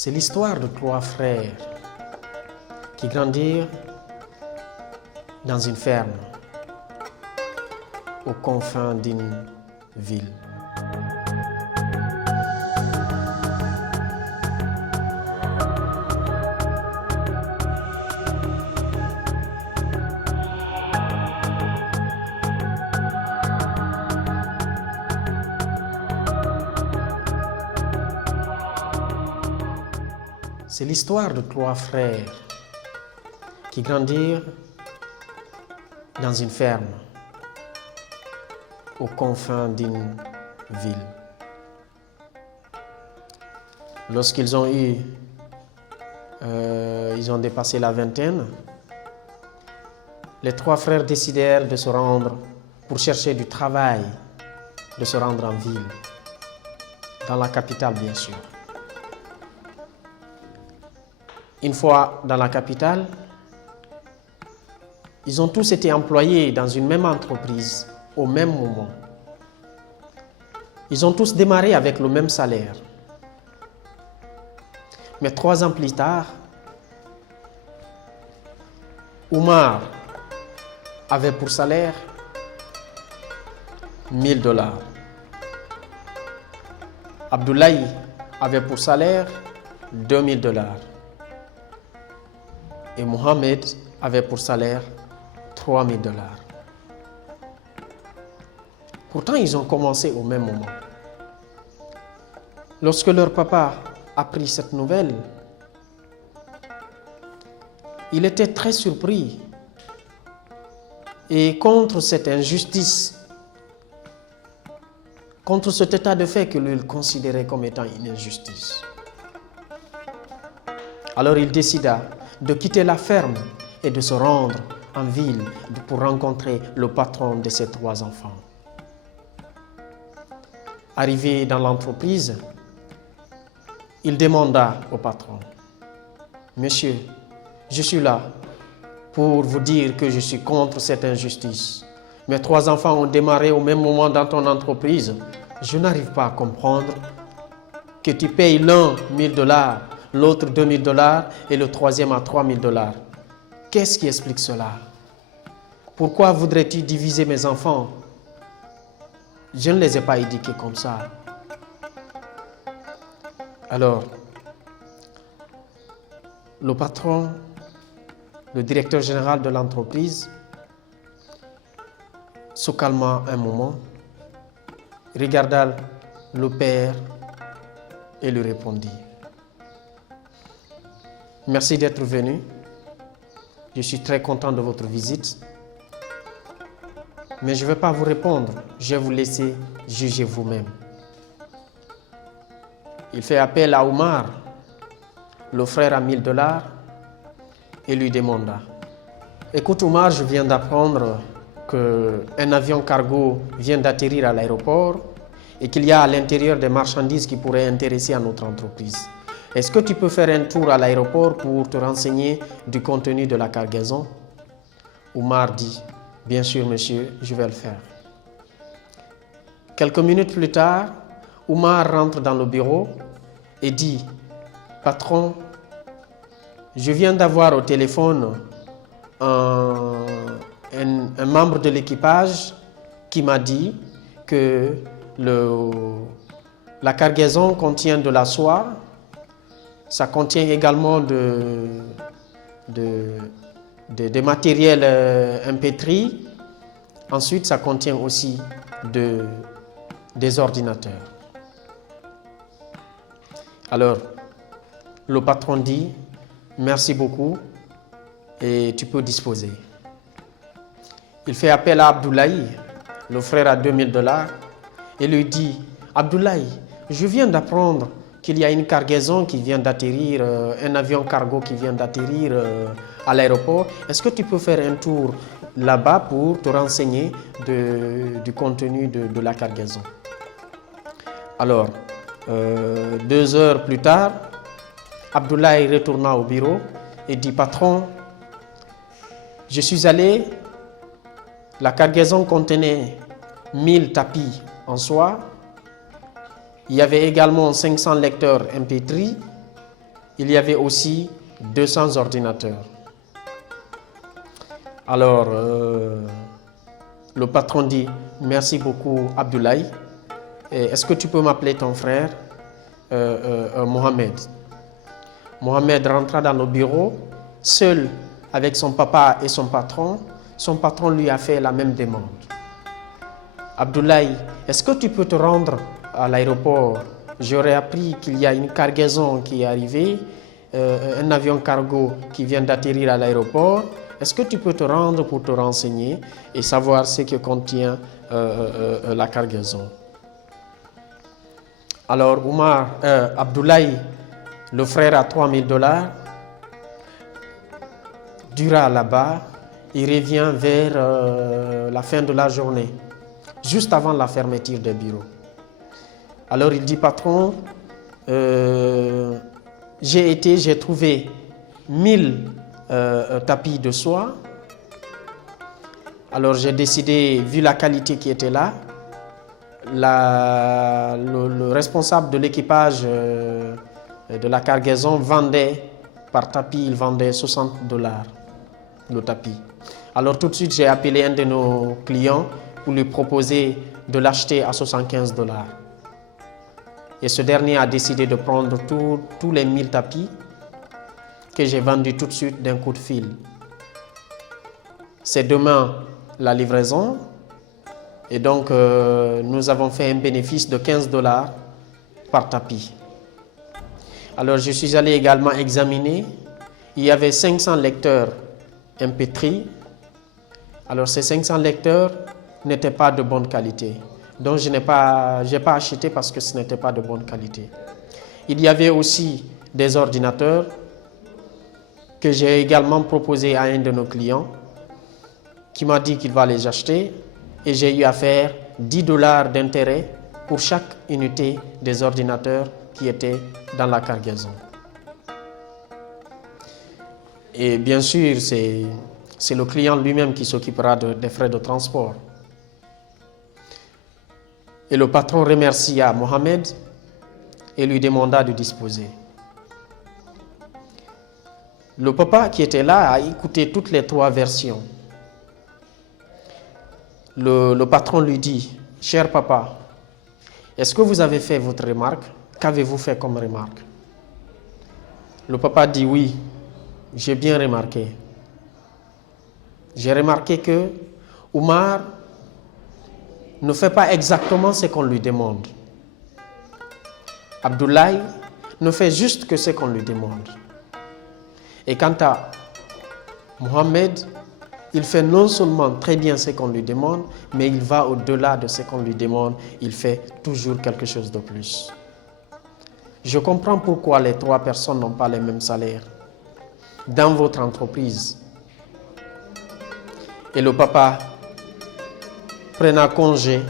C'est l'histoire de 3 frères qui grandirent dans une ferme aux confins d'une ville. C'est l'histoire de 3 frères qui grandirent dans une ferme aux confins d'une ville. Lorsqu'ils ont dépassé la vingtaine, les 3 frères décidèrent de se rendre, pour chercher du travail, de se rendre en ville, dans la capitale bien sûr. Une fois dans la capitale, ils ont tous été employés dans une même entreprise au même moment. Ils ont tous démarré avec le même salaire. Mais 3 ans plus tard, Oumar avait pour salaire $1000. Abdoulaye avait pour salaire $2000. Et Mohamed avait pour salaire $3000. Pourtant, ils ont commencé au même moment. Lorsque leur papa apprit cette nouvelle, il était très surpris. Et contre cette injustice, contre cet état de fait que lui il considérait comme étant une injustice, alors il décida de quitter la ferme et de se rendre en ville pour rencontrer le patron de ses 3 enfants. Arrivé dans l'entreprise, il demanda au patron: « Monsieur, je suis là pour vous dire que je suis contre cette injustice. Mes 3 enfants ont démarré au même moment dans ton entreprise. Je n'arrive pas à comprendre que tu payes l'un $1000, l'autre $2000 et le troisième à $3000. Qu'est-ce qui explique cela? Pourquoi voudrais-tu diviser mes enfants? Je ne les ai pas éduqués comme ça. » Alors, le patron, le directeur général de l'entreprise, se calma un moment, regarda le père et lui répondit: « Merci d'être venu. Je suis très content de votre visite. Mais je ne vais pas vous répondre. Je vais vous laisser juger vous-même. » Il fait appel à Oumar, le frère à $1000, et lui demanda: « Écoute Oumar, je viens d'apprendre qu'un avion cargo vient d'atterrir à l'aéroport et qu'il y a à l'intérieur des marchandises qui pourraient intéresser à notre entreprise. Est-ce que tu peux faire un tour à l'aéroport pour te renseigner du contenu de la cargaison? » Oumar dit: « Bien sûr, monsieur, je vais le faire. » Quelques minutes plus tard, Oumar rentre dans le bureau et dit: « Patron, je viens d'avoir au téléphone un membre de l'équipage qui m'a dit que la cargaison contient de la soie, ça contient également des matériels MP3, ensuite ça contient aussi des ordinateurs. » Alors, le patron dit: « Merci beaucoup et tu peux disposer. » Il fait appel à Abdoulaye, le frère à $2000, et lui dit: « Abdoulaye, je viens d'apprendre qu'il y a une cargaison qui vient d'atterrir, un avion cargo qui vient d'atterrir à l'aéroport. Est-ce que tu peux faire un tour là-bas pour te renseigner du contenu de la cargaison? » Alors, 2 heures plus tard, Abdoulaye retourna au bureau et dit: « Patron, je suis allé, la cargaison contenait 1000 tapis en soie. Il y avait également 500 lecteurs MP3 il y avait aussi 200 ordinateurs. Alors, le patron dit « Merci beaucoup Abdoulaye. Est-ce que tu peux m'appeler ton frère Mohamed ?» Mohamed rentra dans le bureau, seul avec son papa et son patron. Son patron lui a fait la même demande. « Abdoulaye, est-ce que tu peux te rendre à l'aéroport? J'aurais appris qu'il y a une cargaison qui est arrivée, un avion cargo qui vient d'atterrir à l'aéroport. Est-ce que tu peux te rendre pour te renseigner et savoir ce que contient la cargaison ?» Alors Abdoulaye, le frère à $3000, dura là-bas. Il revient vers la fin de la journée, juste avant la fermeture des bureaux. Alors il dit « Patron, j'ai trouvé 1000 tapis de soie. Alors j'ai décidé, vu la qualité qui était là, le responsable de l'équipage de la cargaison vendait par tapis, il vendait $60 le tapis. Alors tout de suite j'ai appelé un de nos clients pour lui proposer de l'acheter à $75. Et ce dernier a décidé de prendre tous les 1000 tapis que j'ai vendus tout de suite d'un coup de fil. C'est demain la livraison. Et donc, nous avons fait un bénéfice de $15 par tapis. Alors, je suis allé également examiner. Il y avait 500 lecteurs MP3. Alors, ces 500 lecteurs n'étaient pas de bonne qualité. Donc, je n'ai pas acheté parce que ce n'était pas de bonne qualité. Il y avait aussi des ordinateurs que j'ai également proposé à un de nos clients qui m'a dit qu'il va les acheter. Et j'ai eu à faire $10 d'intérêt pour chaque unité des ordinateurs qui étaient dans la cargaison. Et bien sûr, c'est le client lui-même qui s'occupera des frais de transport. Et le patron remercia Mohamed et lui demanda de disposer. Le papa qui était là a écouté toutes les 3 versions. Le patron lui dit « Cher papa, est-ce que vous avez fait votre remarque? Qu'avez-vous fait comme remarque ?» Le papa dit « Oui, j'ai bien remarqué. J'ai remarqué que Oumar ne fait pas exactement ce qu'on lui demande. Abdoulaye ne fait juste que ce qu'on lui demande. Et quant à Mohamed, il fait non seulement très bien ce qu'on lui demande, mais il va au-delà de ce qu'on lui demande. Il fait toujours quelque chose de plus. Je comprends pourquoi les 3 personnes n'ont pas les mêmes salaires dans votre entreprise. » Et le papa prenait congé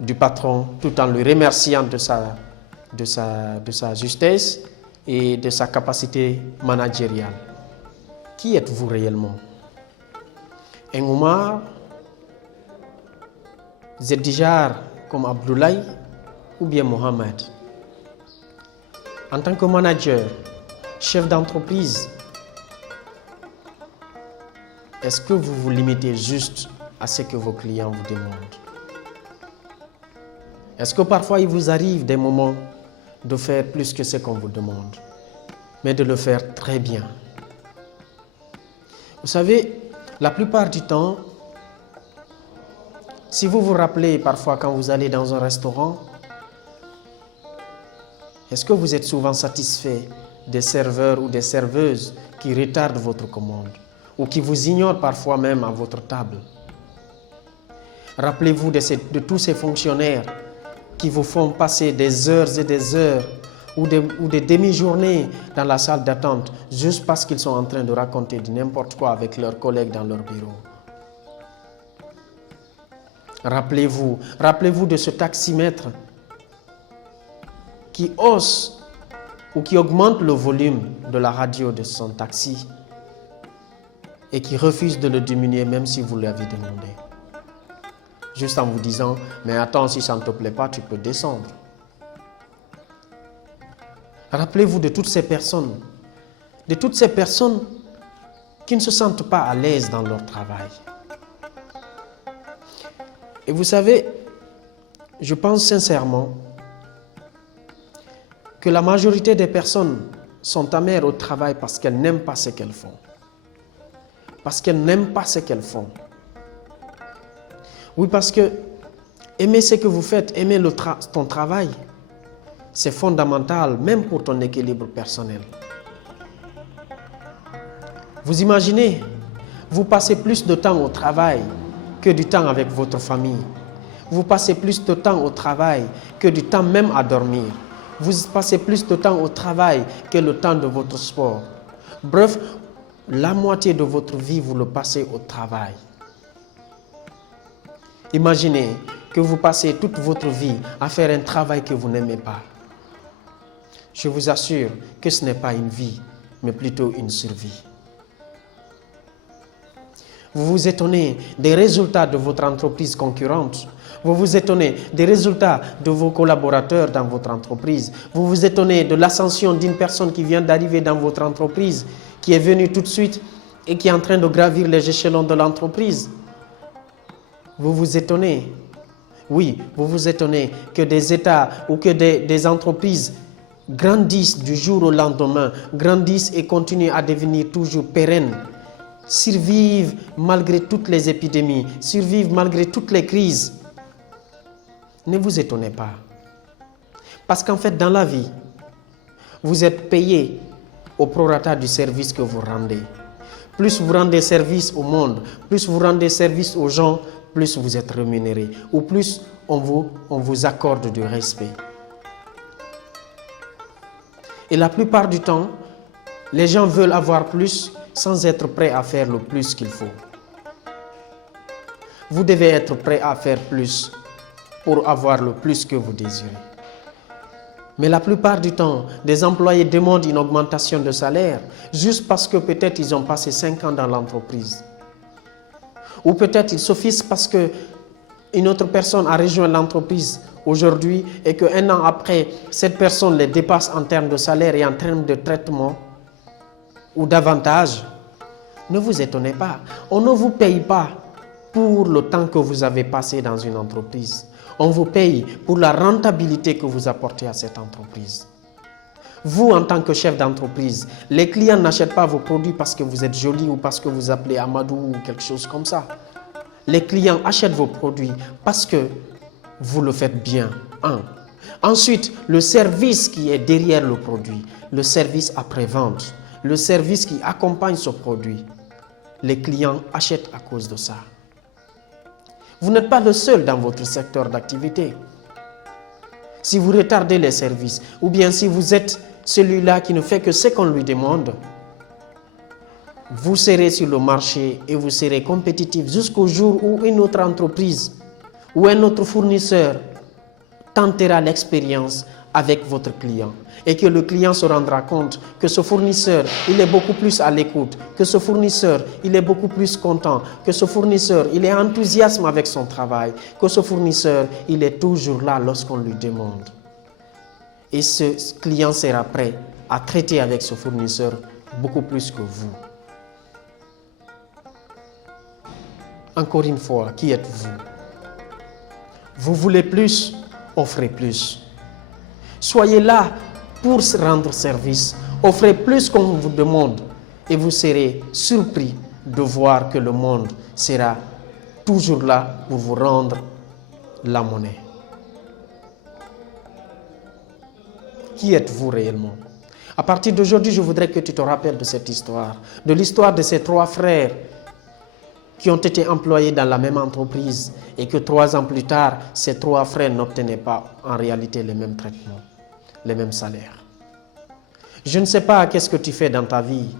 du patron tout en lui remerciant de sa justesse et de sa capacité managériale. Qui êtes-vous réellement? Un Oumar, Zeddijar comme Abdoulaye ou bien Mohamed? En tant que manager, chef d'entreprise, est-ce que vous vous limitez juste à ce que vos clients vous demandent? Est-ce que parfois il vous arrive des moments de faire plus que ce qu'on vous demande, mais de le faire très bien? Vous savez, la plupart du temps, si vous vous rappelez parfois quand vous allez dans un restaurant, est-ce que vous êtes souvent satisfait des serveurs ou des serveuses qui retardent votre commande ou qui vous ignorent parfois même à votre table? Rappelez-vous de tous ces fonctionnaires qui vous font passer des heures et des heures ou des demi-journées dans la salle d'attente juste parce qu'ils sont en train de raconter de n'importe quoi avec leurs collègues dans leur bureau. Rappelez-vous de ce taximètre qui hausse ou qui augmente le volume de la radio de son taxi et qui refuse de le diminuer même si vous lui avez demandé. Juste en vous disant « Mais attends, si ça ne te plaît pas, tu peux descendre. » Rappelez-vous de toutes ces personnes qui ne se sentent pas à l'aise dans leur travail. Et vous savez, je pense sincèrement que la majorité des personnes sont amères au travail parce qu'elles n'aiment pas ce qu'elles font. Parce qu'elles n'aiment pas ce qu'elles font. Oui, parce que aimer ce que vous faites, aimer ton travail, c'est fondamental, même pour ton équilibre personnel. Vous imaginez, vous passez plus de temps au travail que du temps avec votre famille. Vous passez plus de temps au travail que du temps même à dormir. Vous passez plus de temps au travail que le temps de votre sport. Bref, la moitié de votre vie, vous le passez au travail. Imaginez que vous passez toute votre vie à faire un travail que vous n'aimez pas. Je vous assure que ce n'est pas une vie, mais plutôt une survie. Vous vous étonnez des résultats de votre entreprise concurrente. Vous vous étonnez des résultats de vos collaborateurs dans votre entreprise. Vous vous étonnez de l'ascension d'une personne qui vient d'arriver dans votre entreprise, qui est venue tout de suite et qui est en train de gravir les échelons de l'entreprise. Vous vous étonnez. Oui, vous vous étonnez que des États ou que des entreprises grandissent du jour au lendemain, grandissent et continuent à devenir toujours pérennes, survivent malgré toutes les épidémies, survivent malgré toutes les crises. Ne vous étonnez pas. Parce qu'en fait, dans la vie, vous êtes payé au prorata du service que vous rendez. Plus vous rendez service au monde, plus vous rendez service aux gens, plus vous êtes rémunéré, ou plus on vous accorde du respect. Et la plupart du temps, les gens veulent avoir plus sans être prêts à faire le plus qu'il faut. Vous devez être prêt à faire plus pour avoir le plus que vous désirez. Mais la plupart du temps, des employés demandent une augmentation de salaire juste parce que peut-être ils ont passé 5 ans dans l'entreprise. Ou peut-être ils s'offusquent parce qu'une autre personne a rejoint l'entreprise aujourd'hui et qu'un an après, cette personne les dépasse en termes de salaire et en termes de traitement ou d'avantages. Ne vous étonnez pas. On ne vous paye pas pour le temps que vous avez passé dans une entreprise. On vous paye pour la rentabilité que vous apportez à cette entreprise. Vous, en tant que chef d'entreprise, les clients n'achètent pas vos produits parce que vous êtes joli ou parce que vous appelez Amadou ou quelque chose comme ça. Les clients achètent vos produits parce que vous le faites bien. Ensuite, le service qui est derrière le produit, le service après-vente, le service qui accompagne ce produit, les clients achètent à cause de ça. Vous n'êtes pas le seul dans votre secteur d'activité. Si vous retardez les services, ou bien si vous êtes celui-là qui ne fait que ce qu'on lui demande, vous serez sur le marché et vous serez compétitif jusqu'au jour où une autre entreprise ou un autre fournisseur tentera l'expérience avec votre client et que le client se rendra compte que ce fournisseur, il est beaucoup plus à l'écoute, que ce fournisseur, il est beaucoup plus content, que ce fournisseur, il est enthousiaste avec son travail, que ce fournisseur, il est toujours là lorsqu'on lui demande. Et ce client sera prêt à traiter avec ce fournisseur beaucoup plus que vous. Encore une fois, qui êtes-vous? Vous voulez plus, offrez plus. Soyez là pour rendre service. Offrez plus qu'on vous demande et vous serez surpris de voir que le monde sera toujours là pour vous rendre la monnaie. Qui êtes-vous réellement? À partir d'aujourd'hui, je voudrais que tu te rappelles de cette histoire, de l'histoire de ces 3 frères qui ont été employés dans la même entreprise et que 3 ans plus tard, ces 3 frères n'obtenaient pas en réalité les mêmes traitements, les mêmes salaires. Je ne sais pas qu'est-ce que tu fais dans ta vie,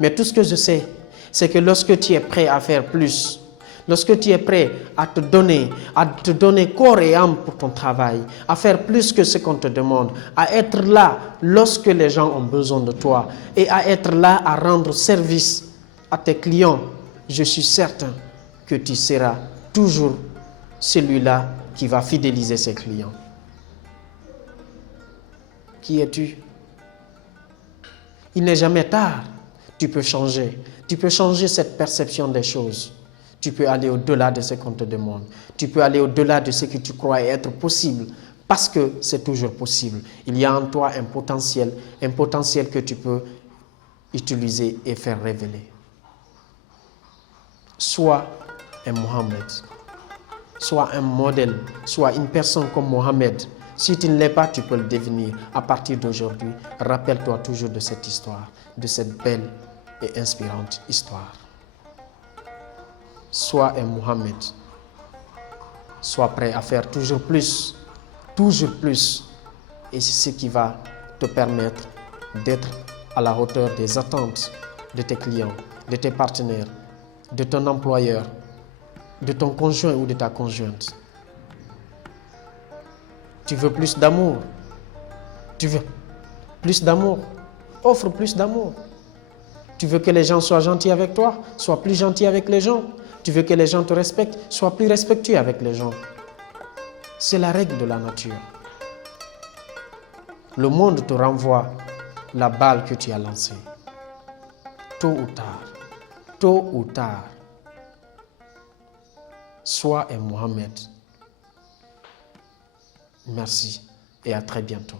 mais tout ce que je sais, c'est que lorsque tu es prêt à faire plus, lorsque tu es prêt à te donner corps et âme pour ton travail, à faire plus que ce qu'on te demande, à être là lorsque les gens ont besoin de toi et à être là à rendre service à tes clients, je suis certain que tu seras toujours celui-là qui va fidéliser ses clients. Qui es-tu? Il n'est jamais tard. Tu peux changer. Tu peux changer cette perception des choses. Tu peux aller au-delà de ce qu'on te demande. Tu peux aller au-delà de ce que tu crois être possible. Parce que c'est toujours possible. Il y a en toi un potentiel que tu peux utiliser et faire révéler. Sois un Mohamed. Sois un modèle. Sois une personne comme Mohamed. Si tu ne l'es pas, tu peux le devenir. À partir d'aujourd'hui, rappelle-toi toujours de cette histoire, de cette belle et inspirante histoire. Sois un Mohamed. Sois prêt à faire toujours plus. Et c'est ce qui va te permettre d'être à la hauteur des attentes de tes clients, de tes partenaires, de ton employeur, de ton conjoint ou de ta conjointe. Tu veux plus d'amour? Tu veux plus d'amour? Offre plus d'amour. Tu veux que les gens soient gentils avec toi? Sois plus gentil avec les gens. Tu veux que les gens te respectent? Sois plus respectueux avec les gens. C'est la règle de la nature. Le monde te renvoie la balle que tu as lancée. Tôt ou tard, sois un Mohamed. Merci et à très bientôt.